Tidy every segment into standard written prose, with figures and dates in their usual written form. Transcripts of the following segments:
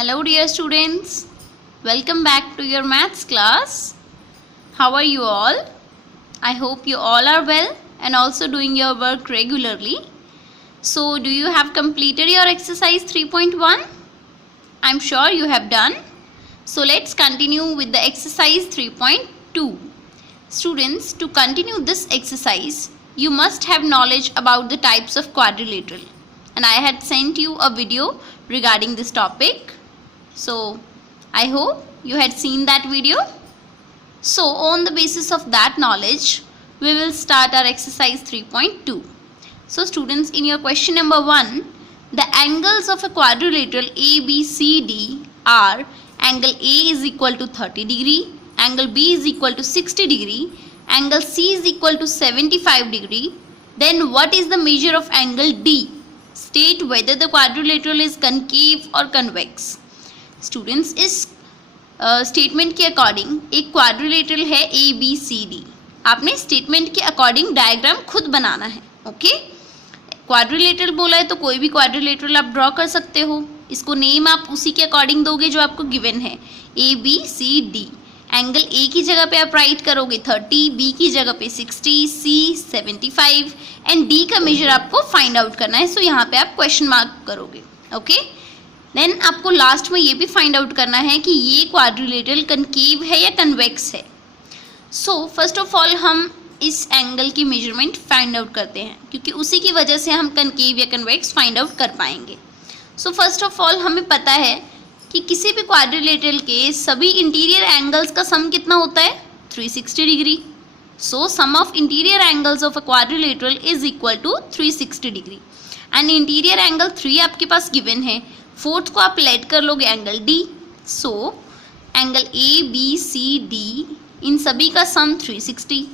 Hello dear students, welcome back to your maths class. How are you all? I hope you all are well and also doing your work regularly. So do you have completed your exercise 3.1? I'm sure you have done. So let's continue with the exercise 3.2. Students, to continue this exercise, you must have knowledge about the types of quadrilateral. And I had sent you a video regarding this topic. So I hope you had seen that video. So on the basis of that knowledge, we will start our exercise 3.2. So students, in your question number 1, the angles of a quadrilateral ABCD are angle A is equal to 30 degree, angle B is equal to 60 degree, angle C is equal to 75 degree. Then what is the measure of angle D? State whether the quadrilateral is concave or convex. Students, इस statement के according एक quadrilateral है ABCD. आपने statement के according diagram खुद बनाना है. Okay, quadrilateral बोला है तो कोई भी क्वाड्रिलेटरल आप ड्रॉ कर सकते हो. इसको नेम आप उसी के अकॉर्डिंग दोगे जो आपको गिवन है, ABCD. एंगल A की जगह पे आप राइट करोगे 30, B की जगह पे 60, C 75 एंड D का मेजर आपको फाइंड आउट करना है. सो यहाँ पे आप क्वेश्चन मार्क करोगे. ओके, देन आपको लास्ट में ये भी फाइंड आउट करना है कि ये क्वाड्रिलेटरल कनकेव है या कन्वेक्स है. सो फर्स्ट ऑफ ऑल हम इस एंगल की मेजरमेंट फाइंड आउट करते हैं, क्योंकि उसी की वजह से हम कनकेव या कन्वेक्स फाइंड आउट कर पाएंगे. सो फर्स्ट ऑफ ऑल हमें पता है कि किसी भी क्वाड्रिलेटरल के सभी इंटीरियर एंगल्स का सम कितना होता है, 360 degree. So sum of interior angles of a quadrilateral is equal to 360 degree. And interior angle 3 आपके पास गिवन है, फोर्थ को आप लेट कर लोगे angle D. So angle ABCD इन सभी का सम 360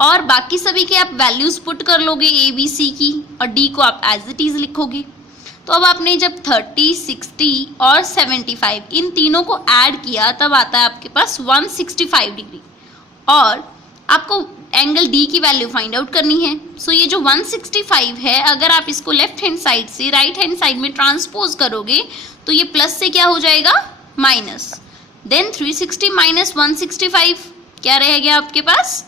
और बाकी सभी के आप वैल्यूज पुट कर लोगे ABC की और D को आप एज इट इज लिखोगे. तो अब आपने जब 30, 60 और 75 इन तीनों को ऐड किया तब आता है आपके पास 165 डिग्री और आपको एंगल D की वैल्यू फाइंड आउट करनी है. सो ये जो 165 है, अगर आप इसको लेफ्ट हैंड साइड से राइट हैंड साइड में ट्रांसपोज करोगे तो ये प्लस से क्या हो जाएगा, माइनस. देन 360 माइनस 165 क्या रह गया आपके पास,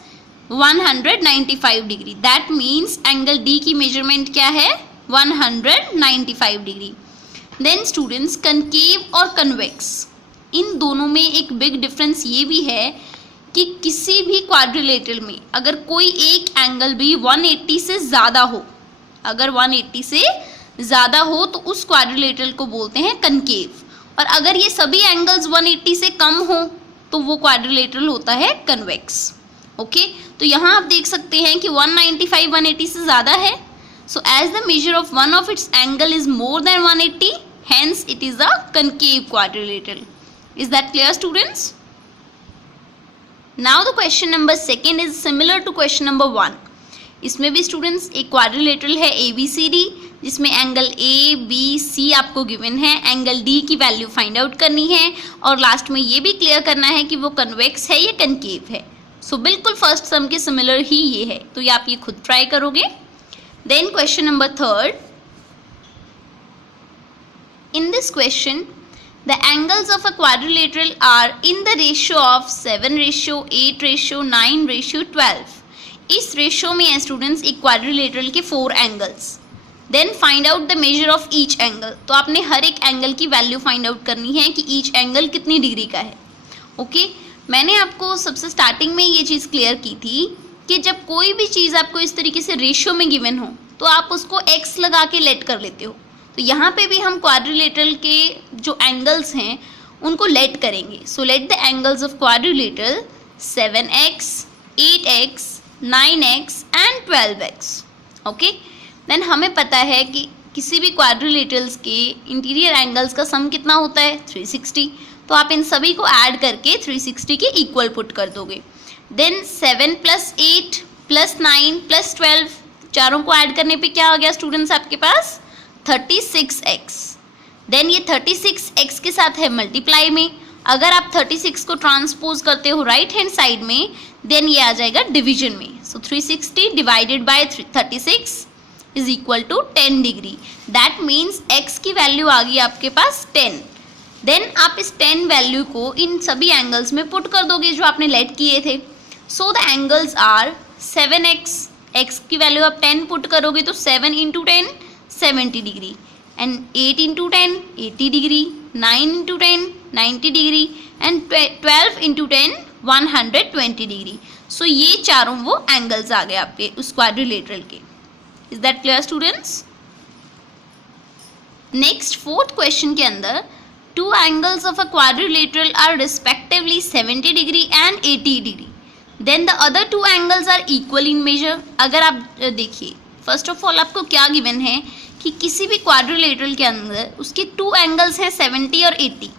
195 degree. That means angle D की मेजरमेंट क्या है, 195 डिग्री. देन स्टूडेंट्स, कनकेव और कन्वेक्स इन दोनों में एक बिग डिफरेंस ये भी है कि किसी भी क्वाड्रिलेटरल में अगर कोई एक एंगल भी 180 से ज़्यादा हो, अगर 180 से ज़्यादा हो तो उस क्वाड्रिलेटरल को बोलते हैं कनकेव. और अगर ये सभी एंगल्स 180 से कम हो तो वो क्वाड्रिलेटरल होता है कन्वेक्स. ओके, तो यहाँ आप देख सकते हैं कि 195 180 से ज़्यादा है. So as the measure of one of its angle is more than 180, hence it is a concave quadrilateral. Is that clear students? Now the question number 2 is similar to question number 1. इसमें भी students एक quadrilateral है ABCD जिसमें angle ABC आपको given है, angle D की value find out करनी है और लास्ट में ये भी क्लियर करना है कि वो कन्वेक्स है या कनकेव है. सो बिल्कुल फर्स्ट सम के सिमिलर ही ये है, तो ये आप ये खुद ट्राई करोगे. Then question number 3. In this question the angles of a quadrilateral are in the ratio of 7:8:9:12. इस रेशियो में है स्टूडेंट्स एक क्वाड्रिलेटरल के 4 angles. Then find out the measure of each angle. तो आपने हर एक एंगल की वैल्यू फाइंड आउट करनी है कि ईच एंगल कितनी डिग्री का है. ओके, मैंने आपको सबसे स्टार्टिंग में ये चीज़ क्लियर की थी कि जब कोई भी चीज़ आपको इस तरीके से रेशियो में गिवन हो तो आप उसको x लगा के लेट कर लेते हो. तो यहाँ पे भी हम क्वाड्रिलेटरल के जो एंगल्स हैं उनको लेट करेंगे. So let the angles of quadrilateral 7x, 8x, 9x and 12x. Okay, then हमें पता है कि किसी भी क्वाड्रिलेटरल्स के इंटीरियर एंगल्स का सम कितना होता है, 360. तो आप इन सभी को ऐड करके 360 के इक्वल पुट कर दोगे. देन 7 + 8 + 9 + 12 चारों को ऐड करने पे क्या आ गया स्टूडेंट्स आपके पास, 36x. देन ये 36x के साथ है मल्टीप्लाई में. अगर आप 36 को ट्रांसपोज करते हो राइट हैंड साइड में देन ये आ जाएगा डिवीजन में. So 360 divided by 36 is equal to 10 degree. That means x की वैल्यू आ गई आपके पास 10. देन आप इस 10 वैल्यू को इन सभी एंगल्स में पुट कर दोगे जो आपने लेट किए थे. So the angles are 7x, x की वैल्यू आप 10 पुट करोगे तो 7 into 10 70 degree, and 8 into 10 80 degree, 9 into 10 90 degree, and 12 into 10 120 degree. So ये चारों वो एंगल्स आ गए आपके उस क्वाड्रिलेटरल के. Is that clear students? Next fourth question के अंदर two angles of a quadrilateral are respectively 70 degree and 80 degree. Then the other two angles are equal in measure. अगर आप देखिए, फर्स्ट ऑफ ऑल आपको क्या गिवन है कि किसी भी क्वाड्रिलेटरल के अंदर उसके टू एंगल्स हैं 70 और 80,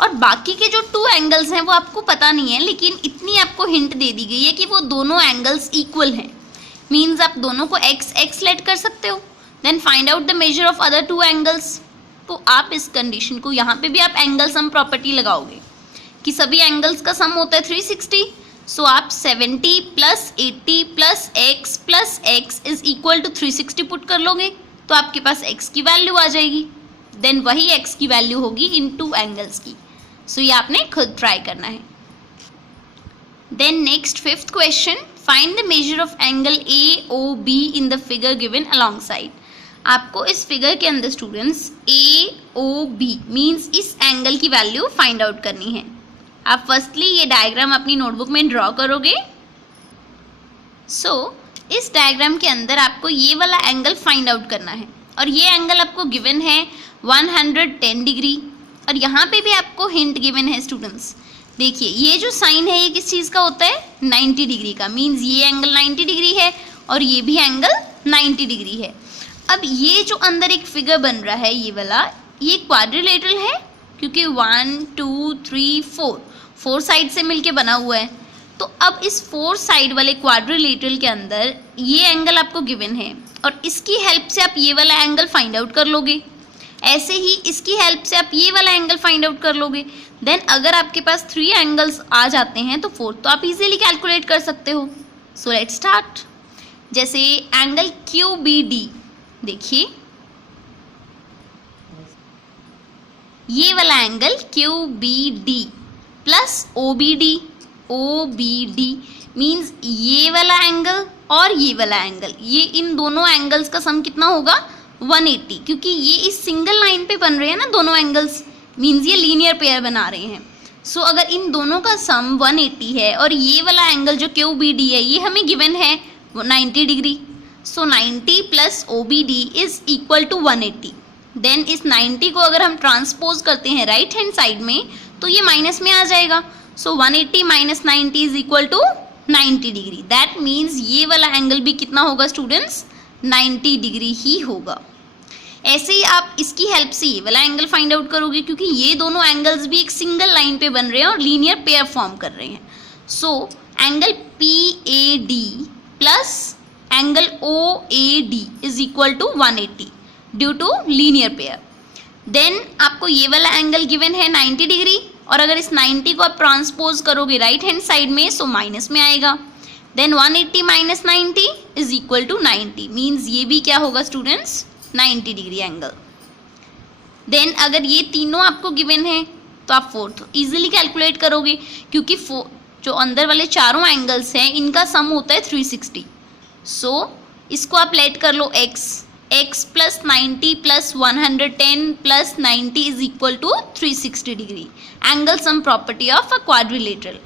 और बाकी के जो टू एंगल्स हैं वो आपको पता नहीं है, लेकिन इतनी आपको हिंट दे दी गई है कि वो दोनों एंगल्स इक्वल हैं. मीन्स आप दोनों को x x लेट कर सकते हो. Then find out the measure of other two angles. तो आप इस कंडीशन को, यहाँ पे भी आप एंगल सम प्रॉपर्टी लगाओगे कि सभी एंगल्स का सम होता है 360. सो आप 70 plus 80 plus x is equal to 360 put कर लोगे तो आपके पास x की वैल्यू आ जाएगी. देन वही x की वैल्यू होगी इन टू एंगल्स की. सो ये आपने खुद ट्राई करना है. Then next fifth question, find the measure of angle AOB in the figure given alongside. आपको इस फिगर के अंदर स्टूडेंट्स AOB मीन्स इस एंगल की वैल्यू फाइंड आउट करनी है. आप फर्स्टली ये डायग्राम अपनी नोटबुक में ड्रॉ करोगे. सो इस डायग्राम के अंदर आपको ये वाला एंगल फाइंड आउट करना है, और ये एंगल आपको गिवन है 110 डिग्री, और यहाँ पे भी आपको हिंट गिवन है स्टूडेंट्स. देखिए ये जो साइन है ये किस चीज़ का होता है, 90 डिग्री का. मीन्स ये एंगल 90 डिग्री है और ये भी एंगल 90 डिग्री है. अब ये जो अंदर एक फिगर बन रहा है ये वाला, ये क्वाड्रिलेटरल है क्योंकि 1 2 3 4 साइड से मिलके बना हुआ है. तो अब इस 4 साइड वाले क्वाड्रिलेटरल के अंदर ये एंगल आपको गिवन है, और इसकी हेल्प से आप ये वाला एंगल फाइंड आउट कर लोगे. ऐसे ही इसकी हेल्प से आप ये वाला एंगल फाइंड आउट कर लोगे. देन अगर आपके पास 3 एंगल्स आ जाते हैं तो 4 तो आप इजीली कैलकुलेट कर सकते हो. So let's start. जैसे एंगल QBD, देखिए ये वाला angle QBD plus OBD means ये वाला एंगल और ये वाला एंगल, ये इन दोनों एंगल्स का सम कितना होगा 180, क्योंकि ये इस सिंगल लाइन पे बन रहे हैं ना दोनों एंगल्स, मीन्स ये लीनियर पेयर बना रहे हैं. सो अगर इन दोनों का सम 180 है और ये वाला एंगल जो QBD है ये हमें गिवन है 90 degree. So 90 plus OBD is equal to 180. Then इस 90 को अगर हम ट्रांसपोज करते हैं राइट हैंड साइड में तो ये माइनस में आ जाएगा. So 180 minus 90 is equal to 90 degree. That means ये वाला एंगल भी कितना होगा स्टूडेंट्स, 90 डिग्री ही होगा. ऐसे ही आप इसकी हेल्प से ये वाला एंगल फाइंड आउट करोगे, क्योंकि ये दोनों एंगल्स भी एक सिंगल लाइन पे बन रहे हैं और लीनियर पेयर फॉर्म कर रहे हैं. So angle PAD plus angle OAD is equal to 180 due to linear pair. Then आपको ये वाला एंगल गिवन है 90 डिग्री, और अगर इस 90 को आप ट्रांसपोज करोगे राइट हैंड साइड में सो माइनस में आएगा. Then 180 minus 90 is equal to 90 means ये भी क्या होगा स्टूडेंट्स, 90 डिग्री एंगल. देन अगर ये तीनों आपको गिवन है तो आप फोर्थ इजीली कैलकुलेट करोगे, क्योंकि जो अंदर वाले चारों एंगल्स हैं इनका सम होता है 360. सो इसको आप लेट कर लो x plus 90 plus 110 plus 90 is equal to 360 degree. Angle sum property of a quadrilateral.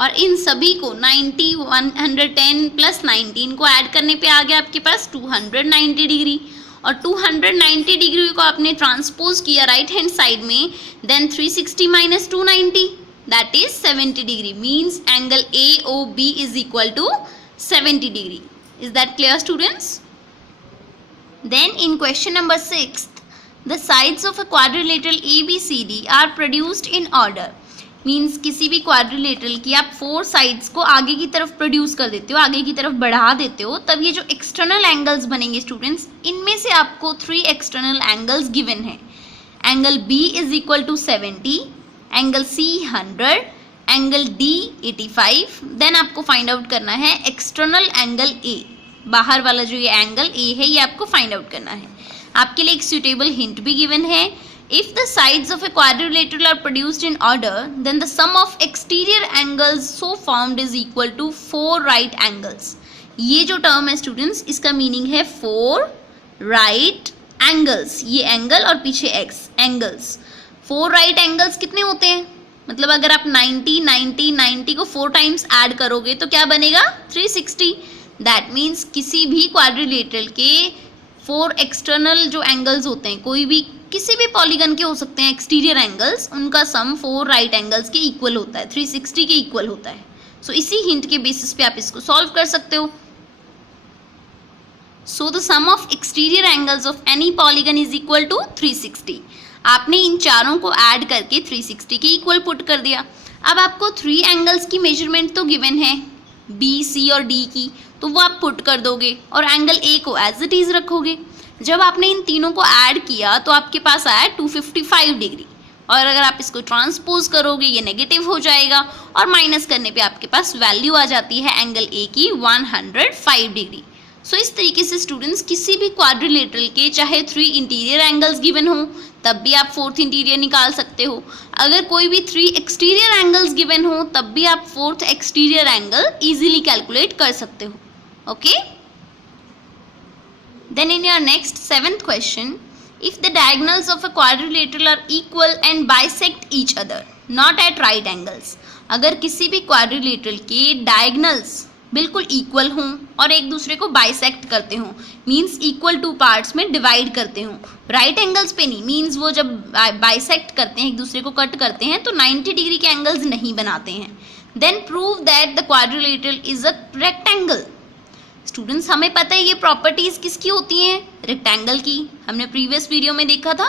और इन सभी को 90 110 प्लस 19 को ऐड करने पे आ गया आपके पास 290 डिग्री, और 290 डिग्री को आपने ट्रांसपोज किया राइट हैंड साइड में. Then 360 minus 290 that is 70 degree. Means angle AOB is equal to 70 degree. Is that clear students? Then in question number 6, the sides of a quadrilateral ABCD are produced in order. Means किसी भी quadrilateral की आप 4 sides को आगे की तरफ produce कर देते हो, आगे की तरफ बढ़ा देते हो, तब ये जो एक्सटर्नल एंगल्स बनेंगे स्टूडेंट्स, इनमें से आपको 3 एक्सटर्नल एंगल्स गिवन है. Angle B is equal to 70, angle C 100, angle D 85. Then आपको फाइंड आउट करना है एक्सटर्नल एंगल A. बाहर वाला जो ये एंगल A है ये आपको फाइंड आउट करना है. आपके लिए एक सूटेबल हिंट भी गिवन है If the sides of a quadrilateral are produced in order, then the sum of exterior angles so formed is equal to 4 right angles. ये जो टर्म है स्टूडेंट्स, इसका मीनिंग है 4 राइट एंगल्स. ये angle और पीछे एक्स, एंगल्स. 4 राइट एंगल्स कितने होते हैं? मतलब अगर आप 90, 90, 90 को 4 टाइम्स ऐड करोगे तो क्या बनेगा? 360. दैट मीन्स किसी भी क्वाड्रिलेटरल के 4 एक्सटर्नल जो एंगल्स होते हैं, कोई भी किसी भी पॉलीगन के हो सकते हैं एक्सटीरियर एंगल्स, उनका सम 4 राइट एंगल्स के इक्वल होता है, 360 के इक्वल होता है. सो इसी हिंट के बेसिस पे आप इसको सॉल्व कर सकते हो. So the sum of exterior angles of any polygon is equal to 360. आपने इन चारों को ऐड करके 360 के इक्वल पुट कर दिया. अब आपको 3 एंगल्स की मेजरमेंट तो गिवन है, बी, सी और डी की, तो वो आप पुट कर दोगे और एंगल ए को एज इट इज रखोगे. जब आपने इन तीनों को ऐड किया तो आपके पास आया 255 डिग्री, और अगर आप इसको ट्रांसपोज करोगे ये नेगेटिव हो जाएगा, और माइनस करने पे आपके पास वैल्यू आ जाती है एंगल ए की 105 डिग्री. सो इस तरीके से स्टूडेंट्स किसी भी क्वाड्रिलेटरल के चाहे 3 इंटीरियर एंगल्स गिवन हो तब भी आप 4th इंटीरियर निकाल सकते हो. अगर कोई भी 3 एक्सटीरियर एंगल्स गिवन हो तब भी आप 4th exterior angle easily calculate कर सकते हो. Okay. Then in your next 7th question, if the diagonals of a quadrilateral are equal and bisect each other, not at right angles. अगर किसी भी quadrilateral के diagonals बिल्कुल इक्वल हों और एक दूसरे को बाइसेक्ट करते हों, मीन्स इक्वल 2 पार्ट्स में डिवाइड करते हों, राइट एंगल्स पे नहीं, मीन्स वो जब बाइसेक्ट करते हैं, एक दूसरे को कट करते हैं तो 90 डिग्री के एंगल्स नहीं बनाते हैं. Then prove that the quadrilateral is a rectangle. Students हमें पता है ये प्रॉपर्टीज किसकी होती हैं? रेक्टेंगल की. हमने प्रीवियस वीडियो में देखा था.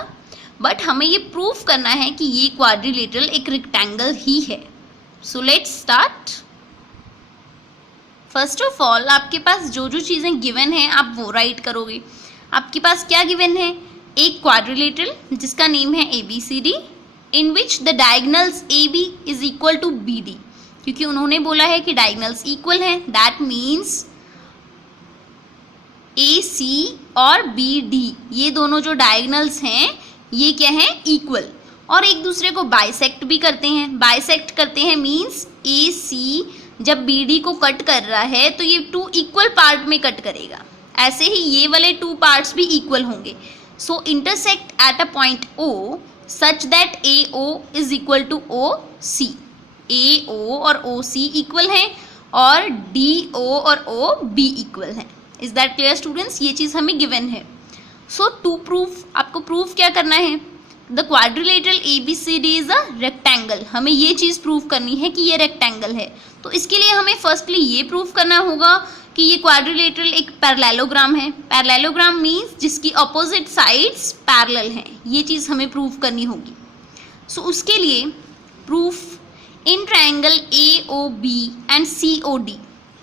बट हमें ये प्रूफ करना है कि ये क्वाड्रिलेटरल एक रेक्टेंगल ही है. So let's start. First of all आपके पास जो जो चीज़ें गिवन हैं आप वो राइट करोगे. आपके पास क्या गिवन है? एक क्वाड्रिलेटरल जिसका नेम है ABCD, in which the diagonals AB is equal to BD. क्योंकि उन्होंने बोला है कि डायगनल्स इक्वल हैं, दैट मीन्स AC और BD ये दोनों जो डायगनल्स हैं ये क्या हैं? इक्वल, और एक दूसरे को बाइसेक्ट भी करते हैं. बाइसेक्ट करते हैं मीन्स AC जब BD को कट कर रहा है तो ये 2 इक्वल पार्ट में कट करेगा. ऐसे ही ये वाले 2 पार्ट्स भी इक्वल होंगे. So intersect at a point O such that AO is equal to OC. AO और OC इक्वल हैं और DO और OB इक्वल हैं. Is that clear students? ये चीज़ हमें गिवन है. सो टू प्रूफ, आपको प्रूफ क्या करना है? The quadrilateral ABCD is a rectangle. हमें ये चीज़ प्रूफ करनी है कि ये रेक्टेंगल है. तो इसके लिए हमें फर्स्टली ये प्रूफ करना होगा कि ये क्वाड्रिलेटरल एक पैरेललोग्राम है. पैरेललोग्राम मीन्स जिसकी अपोजिट साइड्स पैरेलल हैं. ये चीज़ हमें प्रूफ करनी होगी. सो उसके लिए proof in triangle AOB and COD.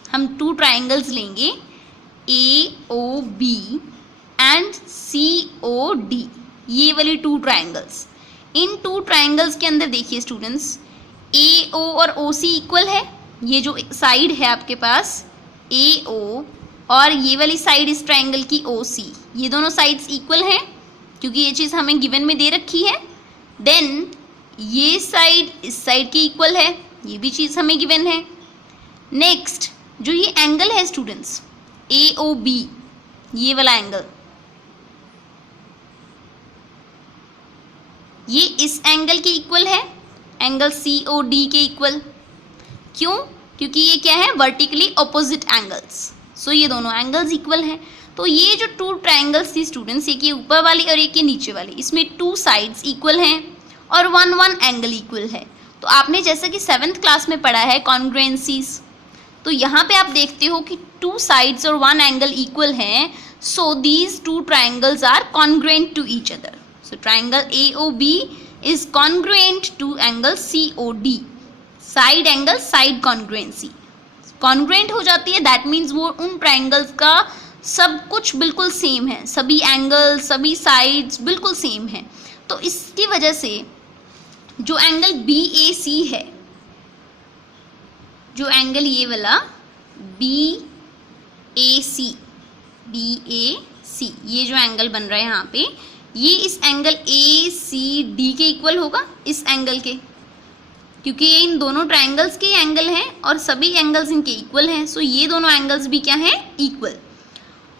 हम 2 ट्राइंगल्स लेंगे AOB एंड COD, ये वाली 2 ट्राइंगल्स. इन 2 ट्राइंगल्स के अंदर देखिए स्टूडेंट्स, AO और OC इक्वल है. ये जो साइड है आपके पास AO और ये वाली साइड इस ट्राइंगल की OC, ये दोनों साइड्स इक्वल हैं क्योंकि ये चीज़ हमें गिवन में दे रखी है. देन ये साइड इस साइड की इक्वल है, ये भी चीज़ हमें गिवन है. नेक्स्ट जो ये एंगल है स्टूडेंट्स AOB, ये वाला एंगल, ये इस एंगल के इक्वल है, एंगल COD के इक्वल. क्यों? क्योंकि ये क्या है? Vertically opposite angles. सो ये दोनों एंगल्स इक्वल हैं. तो ये जो 2 ट्राइंगल्स थी स्टूडेंट्स, एक ये ऊपर वाली और एक ये नीचे वाली, इसमें 2 साइड्स इक्वल हैं और 1 एंगल इक्वल है. तो आपने जैसा कि 7th क्लास में पढ़ा है कॉन्ग्रुएंसीज, तो यहाँ पे आप देखते हो कि 2 साइड्स और 1 एंगल इक्वल हैं. So these 2 triangles are congruent to each other. So triangle AOB is congruent to angle COD. Side angle side congruency congruent हो जाती है. दैट मीन्स वो उन ट्राइंगल्स का सब कुछ बिल्कुल सेम है, सभी एंगल्स सभी साइड्स बिल्कुल सेम है. तो इसकी वजह से जो एंगल BAC है, जो एंगल ये वाला BAC, ये जो एंगल बन रहा है यहाँ पे, ये इस एंगल ACD के इक्वल होगा, इस एंगल के, क्योंकि ये इन दोनों ट्राइंगल्स के एंगल हैं और सभी एंगल्स इनके इक्वल हैं, सो ये दोनों एंगल्स भी क्या हैं, इक्वल।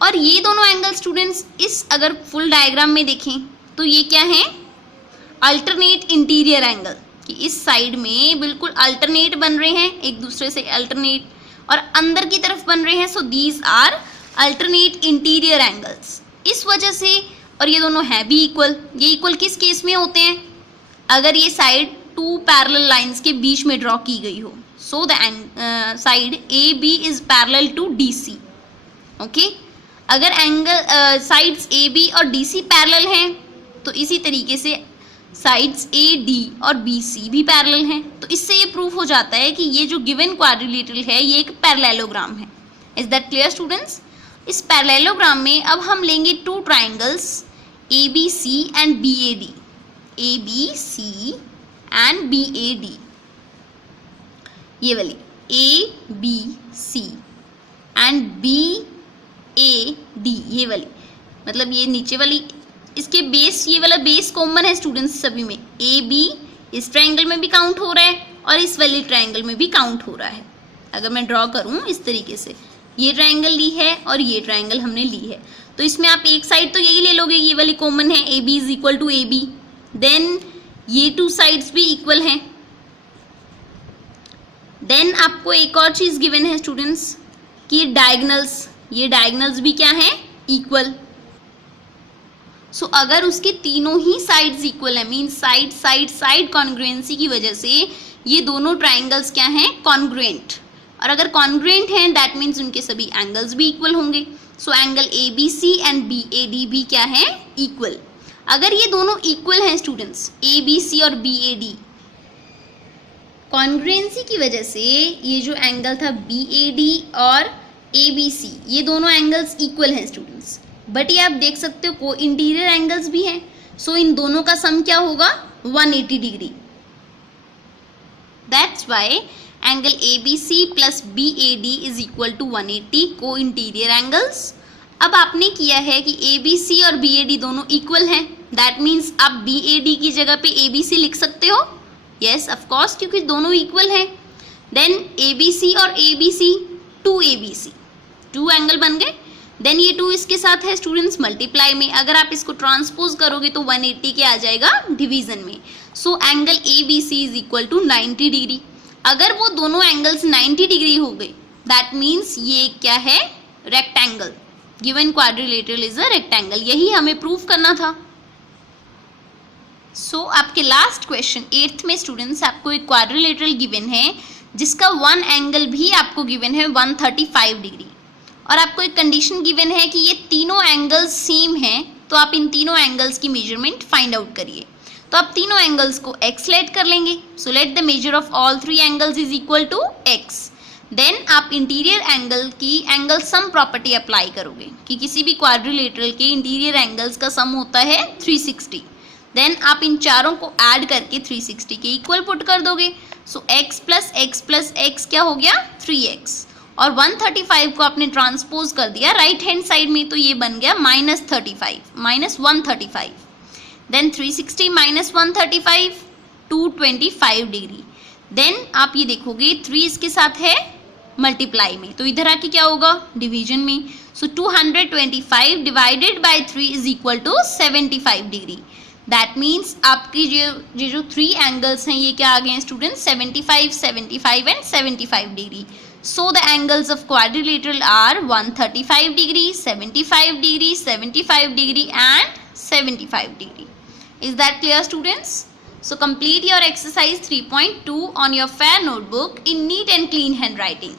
और ये दोनों एंगल स्टूडेंट्स इस अगर फुल डायग्राम में देखें तो ये क्या है, अल्टरनेट इंटीरियर एंगल, कि इस साइड में बिल्कुल अल्टरनेट बन रहे हैं, एक दूसरे से अल्टरनेट, और अंदर की तरफ बन रहे हैं, so these are alternate interior angles. इस वजह से, और ये दोनों हैं भी इक्वल। ये इक्वल किस केस में होते हैं, अगर ये साइड टू पैरेलल लाइंस के बीच में ड्रॉ की गई हो, so the side AB is parallel to DC। Okay, अगर एंगल साइड्स AB और DC पैरेलल हैं तो इसी तरीके से साइड्स AD और BC भी पैरेलल हैं। तो इससे ये प्रूफ हो जाता है कि ये जो गिवन क्वाड्रिलेटरल है ये एक पैरेललोग्राम है। Is that clear students? इस पैरेललोग्राम में अब हम लेंगे two triangles ABC and BAD, ABC and BAD, ये वाली ABC एंड BAD, ये वाली, मतलब ये नीचे वाली, इसके बेस, ये वाला बेस कॉमन है स्टूडेंट्स सभी में। AB इस ट्रायंगल में भी काउंट हो रहा है और इस वाले ट्रायंगल में भी काउंट हो रहा है। अगर मैं ड्रॉ करूं इस तरीके से, ये ट्रायंगल ली है और ये ट्रायंगल हमने ली है, तो इसमें आप एक साइड तो यही ले लोगे, ये वाली कॉमन है, AB is equal to AB, then ये टू साइड्स भी इक्वल हैं। देन आपको एक और चीज गिवन है स्टूडेंट्स कि डायगनल्स, ये डायगनल्स भी क्या हैं, इक्वल। सो अगर उसके तीनों ही साइड्स इक्वल है, mean side side side congruency की वजह से ये दोनों ट्राइंगल्स क्या हैं, कॉन्ग्रुएंट। और अगर कॉन्ग्रुएंट हैं दैट मीन्स उनके सभी एंगल्स भी इक्वल होंगे। सो एंगल ABC एंड BAD भी क्या है, इक्वल। अगर ये दोनों इक्वल हैं स्टूडेंट्स, ABC और BAD, कॉन्ग्रुएंसी की वजह से ये जो एंगल था BAD और ABC, ये दोनों एंगल्स इक्वल हैं स्टूडेंट्स। बट ये आप देख सकते हो को इंटीरियर एंगल्स भी हैं, सो इन दोनों का सम क्या होगा, 180 degree. That's why angle ABC plus BAD is equal to 180 को इंटीरियर एंगल्स। अब आपने किया है कि ABC और BAD दोनों इक्वल हैं, दैट मीन्स आप BAD की जगह पे ABC लिख सकते हो। यस ऑफ कोर्स, क्योंकि दोनों इक्वल हैं। देन ABC और ABC, 2ABC, 2 एंगल बन गए। देन ये 2 इसके साथ है स्टूडेंट्स मल्टीप्लाई में, अगर आप इसको ट्रांसपोज करोगे तो 180 के आ जाएगा डिवीजन में। So angle ABC is equal to 90 degree. अगर वो दोनों एंगल्स 90 डिग्री हो गए दैट मीन्स ये क्या है, rectangle. Given quadrilateral is a rectangle, यही हमें प्रूव करना था। सो आपके लास्ट क्वेश्चन 8th में स्टूडेंट्स आपको एक क्वाड्रिलेटरल गिवन है जिसका वन एंगल भी आपको गिवन है 135 डिग्री, और आपको एक कंडीशन गिवन है कि ये तीनों एंगल्स सेम हैं, तो आप इन तीनों एंगल्स की मेजरमेंट फाइंड आउट करिए। तो आप तीनों एंगल्स को x लेट कर लेंगे। So let the measure of all 3 angles is equal to x। Then आप इंटीरियर एंगल की एंगल सम प्रॉपर्टी अप्लाई करोगे कि किसी भी क्वाड्रिलेटरल के इंटीरियर एंगल्स का सम होता है 360। देन आप इन चारों को ऐड करके 360 के इक्वल पुट कर दोगे। सो x प्लस x क्या हो गया, 3x, और 135 को आपने ट्रांसपोज कर दिया राइट हैंड साइड में, तो ये बन गया -35, -135। Then 360 minus 135, 225 degree. देन आप ये देखोगे 3 इसके साथ है मल्टीप्लाई में, तो इधर आके क्या होगा, डिवीजन में। So 225 divided by 3 is equal to 75 degree. That means आपकी जो 3 एंगल्स हैं ये क्या आ गए हैं students, 75, 75 and 75 degree. So the angles of quadrilateral are 135 degree, 75 degree, 75 degree and 75 degree. Is that clear students? So complete your exercise 3.2 on your fair notebook in neat and clean handwriting.